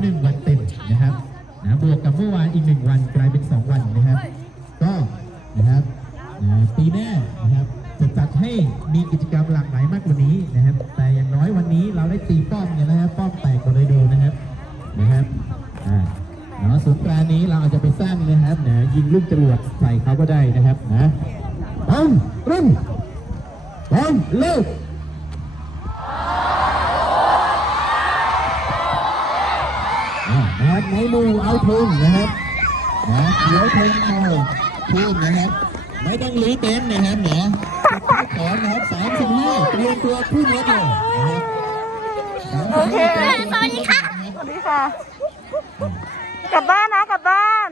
หนึ่งวันเต็มนะครับนะบวกกับเมื่อวานอีกหนึ่งวันกลายเป็นสองวันนะครับ ก็นะครับปีหน้านะครับจะจัดให้มีกิจกรรมหลากหลายมากกว่านี้นะครับ แต่อย่างน้อยวันนี้เราได้ตีป้อมกันนะครับป้อมแตกหมดเลยดูนะครับนะครับอ่าเนาะสงกรานนี้เราอาจจะไปสร้างนะครับนะยิงลูกจรวดใส่เขาก็ได้นะครับนะป้อมรุ่นป้อมเลิก นะครับในมือเอาทุนนะครับนะเขียวทงเอาทุนนะครับ ไม่ต้องรื้อเต็นท์นะครับเนี่ยขอนะครับสามสิบห้าเตรียมตัวขึ้นรถเลยนะครับโอเคสวัสดีค่ะสวัสดีค่ะ กลับบ้านนะกลับบ้าน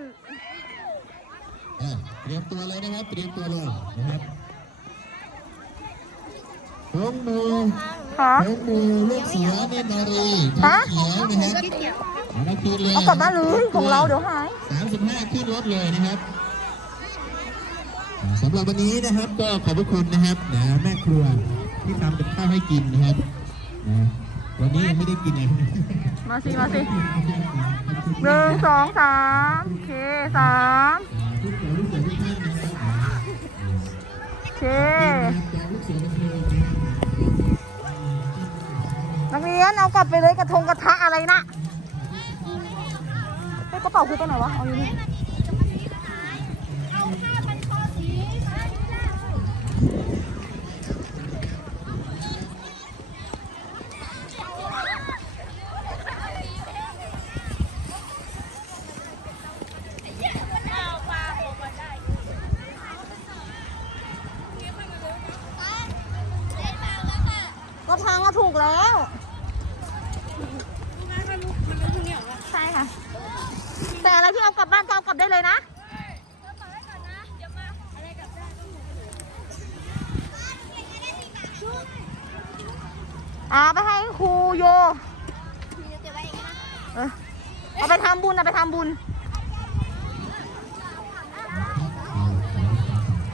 อ่าเตรียมตัวเลยนะครับเตรียมตัวเลยนะครับทงมือค่ะทงมือลูกเสือเนตรนารีทฮะงเขียวนะครับ เอาละคืนเลยเอากลับบ้านเลยของเราเดี๋ยวหายสามสิบห้าขึ้นรถเลยนะครับสำหรับวันนี้นะครับก็ขอบพระคุณนะครับนะแม่ครัวที่ทำกับข้าวให้กินนะครับนะวันนี้ยังไม่ได้กินเลยมาสิมาสิหนึ่งสองสามโอเคสามโอเคนักเรียนเอากลับไปเลยกระทงกระทะอะไรนะ เฮ้ยกระเป๋าคือตัวไหนวะ เอาอยู่นี่เอาผ้าพันคอสีฟ้านี่จ้าก็ทางก็ถูกแล้ว ใช่ค่ะ แต่ อะไรที่เอากลับบ้านก็เอากลับได้เลยนะอ่าไปให้ครูโยเออเอาไปทำบุญเอาไปทำบุญเ